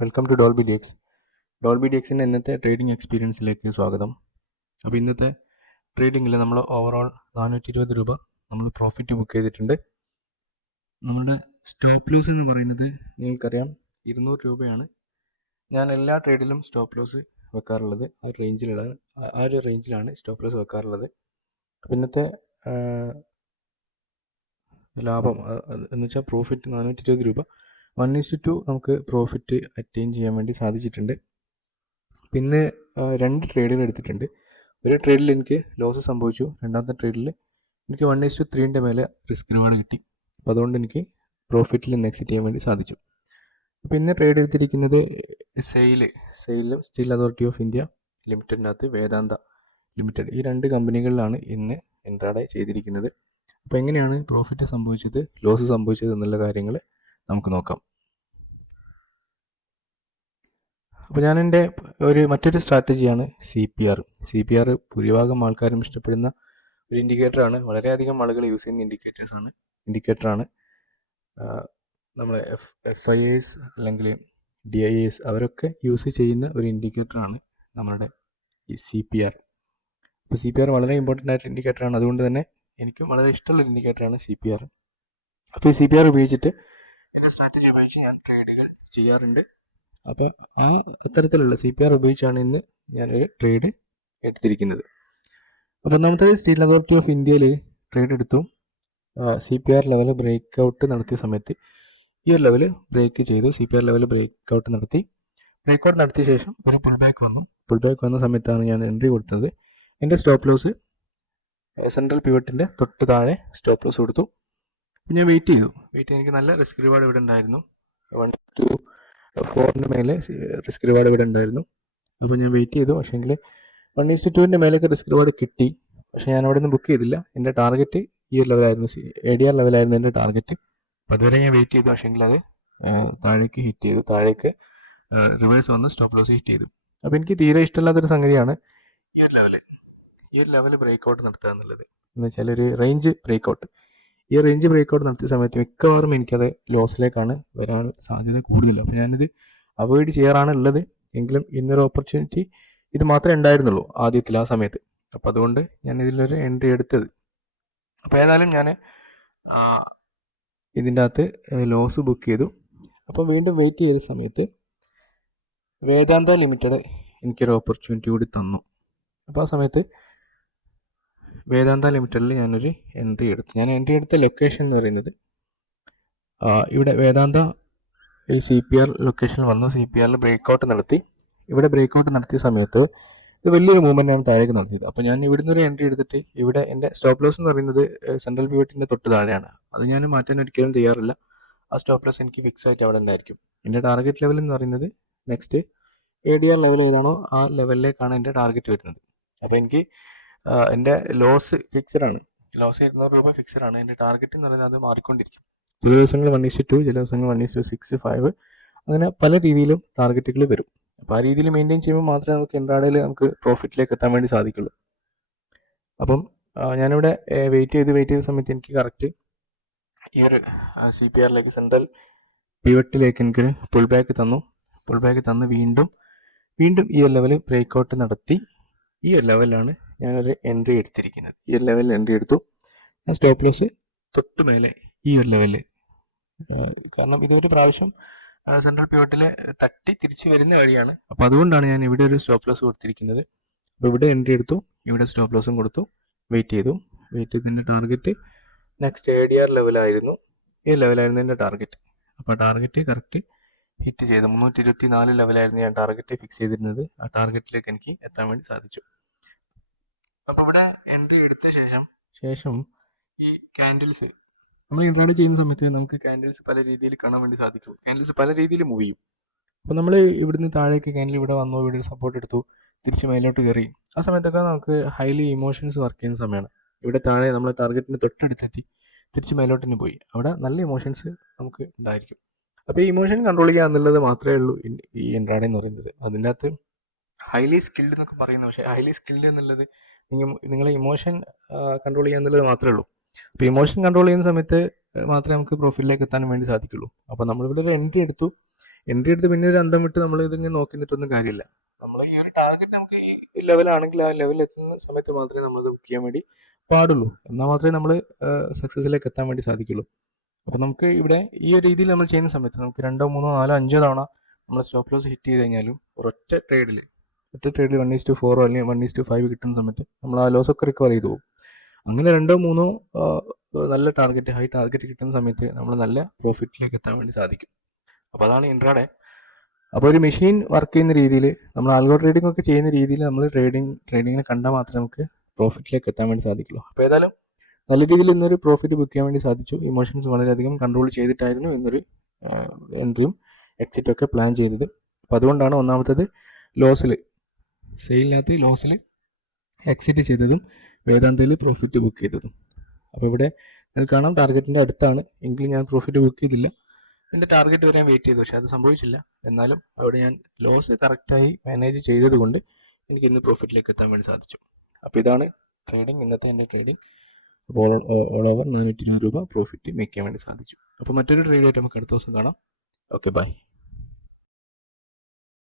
Welcome to Dolby D X. Dolby D എക്സിൻ്റെ ഇന്നത്തെ trading എക്സ്പീരിയൻസിലേക്ക് സ്വാഗതം. അപ്പോൾ ഇന്നത്തെ ട്രേഡിങ്ങിൽ നമ്മൾ ഓവറോൾ 420 രൂപ നമ്മൾ പ്രോഫിറ്റ് ബുക്ക് ചെയ്തിട്ടുണ്ട്. നമ്മളുടെ സ്റ്റോപ്പ് ലോസ് എന്ന് പറയുന്നത് നിങ്ങൾക്കറിയാം 200 രൂപയാണ്. ഞാൻ എല്ലാ ട്രേഡിലും സ്റ്റോപ്പ് ലോസ് വെക്കാറുള്ളത് ആ ഒരു റേഞ്ചിലാണ് സ്റ്റോപ്പ് ലോസ് വെക്കാറുള്ളത്. അപ്പോൾ ഇന്നത്തെ ലാഭം എന്ന് വെച്ചാൽ പ്രോഫിറ്റ് 420 രൂപ 1:2 നമുക്ക് പ്രോഫിറ്റ് അറ്റൈൻ ചെയ്യാൻ വേണ്ടി സാധിച്ചിട്ടുണ്ട്. പിന്നെ 2 ട്രേഡുകൾ എടുത്തിട്ടുണ്ട്. ഒരു ട്രേഡിൽ എനിക്ക് ലോസ് സംഭവിച്ചു, രണ്ടാമത്തെ ട്രേഡിൽ എനിക്ക് 1:3 മേലെ റിസ്ക് റിവാർഡ് കിട്ടി. അപ്പോൾ അതുകൊണ്ട് എനിക്ക് പ്രോഫിറ്റിൽ നിന്ന് എക്സിറ്റ് ചെയ്യാൻ വേണ്ടി സാധിച്ചു. പിന്നെ ട്രേഡ് എടുത്തിരിക്കുന്നത് സെയിലും സ്റ്റീൽ അതോറിറ്റി ഓഫ് ഇന്ത്യ ലിമിറ്റഡിനകത്ത് വേദാന്ത ലിമിറ്റഡ്, ഈ 2 കമ്പനികളിലാണ് ഇന്ന് ഇൻട്രാഡേ ചെയ്തിരിക്കുന്നത്. അപ്പോൾ എങ്ങനെയാണ് പ്രോഫിറ്റ് സംഭവിച്ചത്, ലോസ് സംഭവിച്ചത് എന്നുള്ള കാര്യങ്ങൾ നമുക്ക് നോക്കാം. അപ്പോൾ ഞാൻ എൻ്റെ മറ്റൊരു സ്ട്രാറ്റജിയാണ് CPR. ഭൂരിഭാഗം ആൾക്കാരും ഇഷ്ടപ്പെടുന്ന ഒരു ഇൻഡിക്കേറ്ററാണ്. വളരെയധികം ആളുകൾ യൂസ് ചെയ്യുന്ന ഇൻഡിക്കേറ്ററാണ്. നമ്മൾ FIAs അല്ലെങ്കിൽ DIAs അവരൊക്കെ യൂസ് ചെയ്യുന്ന ഒരു ഇൻഡിക്കേറ്ററാണ് നമ്മളുടെ ഈ CPR. അപ്പോൾ CPR വളരെ ഇമ്പോർട്ടൻ്റ് ആയിട്ടുള്ള ഇൻഡിക്കേറ്ററാണ്. അതുകൊണ്ട് തന്നെ എനിക്കും വളരെ ഇഷ്ടമുള്ള ഇൻഡിക്കേറ്ററാണ് CPR. അപ്പോൾ ഈ CPR ഉപയോഗിച്ചിട്ട് എൻ്റെ സ്ട്രാറ്റജി ഉപയോഗിച്ച് ഞാൻ ട്രേഡുകൾ ചെയ്യാറുണ്ട്. അപ്പോൾ ആ അത്തരത്തിലുള്ള CPR ഉപയോഗിച്ചാണ് ഇന്ന് ഞാനൊരു ട്രേഡ് എടുത്തിരിക്കുന്നത്. അപ്പോൾ ഒന്നാമത്തെ സ്റ്റീൽ അതോറിറ്റി ഓഫ് ഇന്ത്യയിൽ ട്രേഡ് എടുത്തു. CPR ലെവൽ ബ്രേക്ക് ഔട്ട് നടത്തിയ സമയത്ത് ഈ ഒരു ലെവൽ ബ്രേക്ക് ചെയ്തു. CPR ലെവൽ ബ്രേക്ക് ഔട്ട് നടത്തിയ ശേഷം ഒരു പുൾ ബാക്ക് വന്ന സമയത്താണ് ഞാൻ എൻട്രി കൊടുത്തത്. എൻ്റെ സ്റ്റോപ്പ് ലോസ് സെൻട്രൽ പിവറ്റിൻ്റെ തൊട്ട് താഴെ സ്റ്റോപ്പ് ലോസ് കൊടുത്തു. അപ്പോൾ ഞാൻ വെയിറ്റ് ചെയ്തു. എനിക്ക് നല്ല റിസ്ക് റിവാർഡ് ഇവിടെ ഉണ്ടായിരുന്നു. 1:4 മേലെ റിസ്ക് റിവാർഡ് ഇവിടെ ഉണ്ടായിരുന്നു. അപ്പോൾ ഞാൻ വെയിറ്റ് ചെയ്തു. പക്ഷേങ്കിൽ 1:2 മേലേക്ക് റിസ്ക് റിവാർഡ് കിട്ടി. പക്ഷേ ഞാൻ അവിടെ നിന്ന് ബുക്ക് ചെയ്തില്ല. എൻ്റെ ടാർഗറ്റ് ഈ ഒരു ലെവലായിരുന്നു, ADR ലെവലായിരുന്നു എൻ്റെ ടാർഗറ്റ്. അപ്പോൾ അതുവരെ ഞാൻ വെയിറ്റ് ചെയ്തു. പക്ഷേങ്കിൽ അത് താഴേക്ക് ഹിറ്റ് ചെയ്തു. താഴേക്ക് റിവേഴ്സ് വന്ന് സ്റ്റോപ്പ് ലോസ് ഹിറ്റ് ചെയ്തു. അപ്പോൾ എനിക്ക് തീരെ ഇഷ്ടമില്ലാത്തൊരു സംഗതിയാണ് ഈ ഒരു ലെവൽ ബ്രേക്ക് നടത്തുക എന്നുള്ളത്. എന്ന് വെച്ചാൽ ഒരു റേഞ്ച് ബ്രേക്ക് നടത്തിയ സമയത്ത് മിക്കവാറും എനിക്കത് ലോസിലേക്കാണ് വരാൻ സാധ്യത കൂടുതൽ. അപ്പോൾ ഞാനിത് അവോയ്ഡ് ചെയ്യാറാണ് ഉള്ളത്. എങ്കിലും ഇന്നൊരു ഓപ്പർച്യൂണിറ്റി ഇത് മാത്രമേ ഉണ്ടായിരുന്നുള്ളൂ ആ സമയത്ത്. അപ്പോൾ അതുകൊണ്ട് ഞാൻ ഇതിലൊരു എൻട്രി എടുത്തത്. അപ്പോൾ ഏതായാലും ഞാൻ ഇതിൻ്റെ അകത്ത് ലോസ് ബുക്ക് ചെയ്തു. അപ്പോൾ വീണ്ടും വെയിറ്റ് ചെയ്ത സമയത്ത് വേദാന്ത ലിമിറ്റഡ് എനിക്കൊരു ഓപ്പർച്യൂണിറ്റി കൂടി തന്നു. അപ്പോൾ ആ സമയത്ത് വേദാന്ത ലിമിറ്റഡിൽ ഞാനൊരു എൻട്രി എടുത്തു. ഞാൻ എൻട്രി എടുത്ത ലൊക്കേഷൻ എന്ന് പറയുന്നത് ഇവിടെ വേദാന്ത ഈ CPR ലൊക്കേഷനിൽ വന്നു. CPRൽ ബ്രേക്ക് ഔട്ട് നടത്തിയ സമയത്ത് ഇത് വലിയൊരു മൂവ്മെൻറ്റാണ് താഴേക്ക് നടത്തിയത്. അപ്പോൾ ഞാൻ ഇവിടുന്ന് ഒരു എൻട്രി എടുത്തിട്ട് ഇവിടെ എൻ്റെ സ്റ്റോപ്പ് ലോസ് എന്ന് പറയുന്നത് സെൻട്രൽ പിവറ്റിൻ്റെ തൊട്ട് താഴെയാണ്. അത് ഞാൻ മാറ്റാൻ ഒരിക്കലും തയ്യാറില്ല. ആ സ്റ്റോപ്പ് ലോസ് എനിക്ക് ഫിക്സ് ആയിട്ട് അവിടെ ഉണ്ടായിരിക്കും. എൻ്റെ ടാർഗറ്റ് ലെവൽ എന്ന് പറയുന്നത് നെക്സ്റ്റ് ADR ലെവൽ ഏതാണോ ആ ലെവലിലേക്കാണ് എൻ്റെ ടാർഗറ്റ് വരുന്നത്. അപ്പോൾ എനിക്ക് എൻ്റെ ലോസ് ഫിക്സഡാണ്. ലോസ് 200 രൂപ ഫിക്സഡാണ്. എൻ്റെ ടാർഗറ്റ് എന്ന് പറയുന്നത് അത് മാറിക്കൊണ്ടിരിക്കും. ചില ദിവസങ്ങൾ 1:2, ചില ദിവസങ്ങൾ 1:6, 5 അങ്ങനെ പല രീതിയിലും ടാർഗറ്റുകൾ വരും. അപ്പോൾ ആ രീതിയിൽ മെയിൻറ്റെയിൻ ചെയ്യുമ്പോൾ മാത്രമേ നമുക്ക് ഇൻട്രാഡേയിൽ നമുക്ക് പ്രോഫിറ്റിലേക്ക് എത്താൻ വേണ്ടി സാധിക്കുള്ളൂ. അപ്പം ഞാനിവിടെ വെയിറ്റ് ചെയ്ത സമയത്ത് എനിക്ക് കറക്റ്റ് ഈ ഒരു CPRലേക്ക് സെൻട്രൽ പിവറ്റിലേക്ക് എനിക്കൊരു പുൾ ബാക്ക് തന്നു. വീണ്ടും ഈ ഒരു ലെവൽ ബ്രേക്ക് ഔട്ട് നടത്തി ഈ ഒരു ലെവലിലാണ് ഞാനൊരു എൻട്രി എടുത്തിരിക്കുന്നത്. ഈ ഒരു ലെവലിൽ എൻട്രി എടുത്തു. ഞാൻ സ്റ്റോപ്പ് ലോസ് തൊട്ട് മേലെ ഈ ഒരു ലെവലിൽ, കാരണം ഇതൊരു പ്രാവശ്യം സെൻട്രൽ പിവറ്റിൽ തട്ടി തിരിച്ചു വരുന്ന വഴിയാണ്. അപ്പോൾ അതുകൊണ്ടാണ് ഞാൻ ഇവിടെ ഒരു സ്റ്റോപ്പ് ലോസ് കൊടുത്തിരിക്കുന്നത്. അപ്പോൾ ഇവിടെ എൻട്രി എടുത്തു, ഇവിടെ സ്റ്റോപ്പ് ലോസും കൊടുത്തു. വെയിറ്റ് ചെയ്തതിൻ്റെ ടാർഗറ്റ് നെക്സ്റ്റ് ADR ലെവലായിരുന്നു. ഈ ലെവലായിരുന്നു എൻ്റെ ടാർഗറ്റ്. അപ്പോൾ ടാർഗറ്റ് കറക്റ്റ് ഹിറ്റ് ചെയ്തു. 324 ലെവലായിരുന്നു ഞാൻ ടാർഗറ്റ് ഫിക്സ് ചെയ്തിരുന്നത്. ആ ടാർഗറ്റിലേക്ക് എനിക്ക് എത്താൻ വേണ്ടി സാധിച്ചു. അപ്പോൾ ഇവിടെ എൻട്രി എടുത്ത ശേഷം ഈ ക്യാൻഡിൽസ് നമ്മൾ ഇൻട്രാഡേ ചെയ്യുന്ന സമയത്ത് നമുക്ക് ക്യാൻഡിൽസ് പല രീതിയിൽ കാണാൻ വേണ്ടി സാധിക്കും. ക്യാൻഡിൽസ് പല രീതിയിൽ മൂവ് ചെയ്യും. അപ്പോൾ നമ്മൾ ഇവിടുന്ന് താഴേക്ക് ക്യാൻഡിൽ ഇവിടെ വന്നു, ഇവിടെ ഒരു സപ്പോർട്ട് എടുത്തു, തിരിച്ച് മേലോട്ട് കയറി. ആ സമയത്തൊക്കെ നമുക്ക് ഹൈലി ഇമോഷൻസ് വർക്ക് ചെയ്യുന്ന സമയമാണ്. ഇവിടെ താഴെ നമ്മൾ ടാർഗറ്റിന് തൊട്ടടുത്തെത്തി തിരിച്ച് മേലോട്ടിന് പോയി. അവിടെ നല്ല ഇമോഷൻസ് നമുക്ക് ഉണ്ടായിരിക്കും. അപ്പോൾ ഈ ഇമോഷൻ കൺട്രോൾ ചെയ്യുക എന്നുള്ളത് മാത്രമേ ഉള്ളൂ ഈ ഇൻട്രാഡേ എന്ന് പറയുന്നത്. അതിൻ്റെ അകത്ത് ഹൈലി സ്കിൽഡ് എന്നൊക്കെ പറയുന്നു. പക്ഷേ ഹൈലി സ്കിൽഡ് എന്നുള്ളത് നിങ്ങളെ ഇമോഷൻ കൺട്രോൾ ചെയ്യുക എന്നുള്ളത് മാത്രമേ ഉള്ളൂ. അപ്പോൾ ഇമോഷൻ കൺട്രോൾ ചെയ്യുന്ന സമയത്ത് മാത്രമേ നമുക്ക് പ്രോഫിറ്റിലേക്ക് എത്താൻ വേണ്ടി സാധിക്കുള്ളൂ. അപ്പോൾ നമ്മളിവിടെ ഒരു എൻട്രി എടുത്തു. എൻട്രി എടുത്ത് പിന്നെ ഒരു അന്തം വിട്ട് നമ്മൾ ഇതിങ്ങനെ നോക്കി നിന്നിട്ടൊന്നും കാര്യമില്ല. നമ്മൾ ഈ ഒരു ടാർഗറ്റ് നമുക്ക് ഈ ലെവലാണെങ്കിൽ ആ ലെവലിൽ എത്തുന്ന സമയത്ത് മാത്രമേ നമ്മളത് ബുക്ക് ചെയ്യാൻ വേണ്ടി പാടുള്ളൂ. എന്നാൽ മാത്രമേ നമ്മൾ സക്സസ്സിലേക്ക് എത്താൻ വേണ്ടി സാധിക്കുള്ളൂ. അപ്പോൾ നമുക്ക് ഇവിടെ ഈ ഒരു രീതിയിൽ നമ്മൾ ചെയ്യുന്ന സമയത്ത് നമുക്ക് 2, 3, 4, 5 തവണ നമ്മൾ സ്റ്റോപ്പ് ലോസ് ഹിറ്റ് ചെയ്ത് കഴിഞ്ഞാലും ഒറ്റ ട്രേഡിൽ 1:4 അല്ലെങ്കിൽ 1:5 കിട്ടുന്ന സമയത്ത് നമ്മൾ ആ ലോസൊക്കെ റിക്കവർ ചെയ്തു പോകും. അങ്ങനെ 2, 3 നല്ല ടാർഗറ്റ്, ഹൈ ടാർഗറ്റ് കിട്ടുന്ന സമയത്ത് നമ്മൾ നല്ല പ്രോഫിറ്റിലേക്ക് എത്താൻ വേണ്ടി സാധിക്കും. അപ്പോൾ അതാണ് ഇൻട്രാഡേ. അപ്പോൾ ഒരു മെഷീൻ വർക്ക് ചെയ്യുന്ന രീതിയിൽ, നമ്മൾ ആൽഗോ ട്രേഡിംഗ് ഒക്കെ ചെയ്യുന്ന രീതിയിൽ നമ്മൾ ട്രേഡിങ്ങിനെ കണ്ടാൽ മാത്രമേ നമുക്ക് പ്രോഫിറ്റിലേക്ക് എത്താൻ വേണ്ടി സാധിക്കുള്ളൂ. അപ്പോൾ ഏതായാലും നല്ല രീതിയിൽ ഇന്നൊരു പ്രോഫിറ്റ് ബുക്ക് ചെയ്യാൻ വേണ്ടി സാധിച്ചു. ഇമോഷൻസ് വളരെയധികം കൺട്രോൾ ചെയ്തിട്ടായിരുന്നു ഇന്നൊരു എൻട്രിയും എക്സിറ്റും ഒക്കെ പ്ലാൻ ചെയ്തത്. അപ്പോൾ അതുകൊണ്ടാണ് ഒന്നാമത്തത് സെയിലിനകത്ത് ലോസിൽ എക്സിറ്റ് ചെയ്തതും വേദാന്തയിൽ പ്രോഫിറ്റ് ബുക്ക് ചെയ്തതും. അപ്പോൾ ഇവിടെ നിങ്ങൾക്ക് കാണാം ടാർഗറ്റിൻ്റെ അടുത്താണ്, എങ്കിലും ഞാൻ പ്രോഫിറ്റ് ബുക്ക് ചെയ്തില്ല. എൻ്റെ ടാർഗറ്റ് വരെ ഞാൻ വെയിറ്റ് ചെയ്തു, പക്ഷേ അത് സംഭവിച്ചില്ല. എന്നാലും അവിടെ ഞാൻ ലോസ് കറക്റ്റായി മാനേജ് ചെയ്തത് കൊണ്ട് എനിക്ക് ഇന്ന് പ്രോഫിറ്റിലേക്ക് എത്താൻ വേണ്ടി സാധിച്ചു. അപ്പോൾ ഇതാണ് ട്രേഡിംഗ്, ഇന്നത്തെ എൻ്റെ ട്രേഡിംഗ്. അപ്പോൾ ഓൾ ഓവർ 420 രൂപ പ്രോഫിറ്റ് മേക്ക് ചെയ്യാൻ വേണ്ടി സാധിച്ചു. അപ്പോൾ മറ്റൊരു ട്രേഡായിട്ട് നമുക്ക് അടുത്ത ദിവസം കാണാം. Okay, by.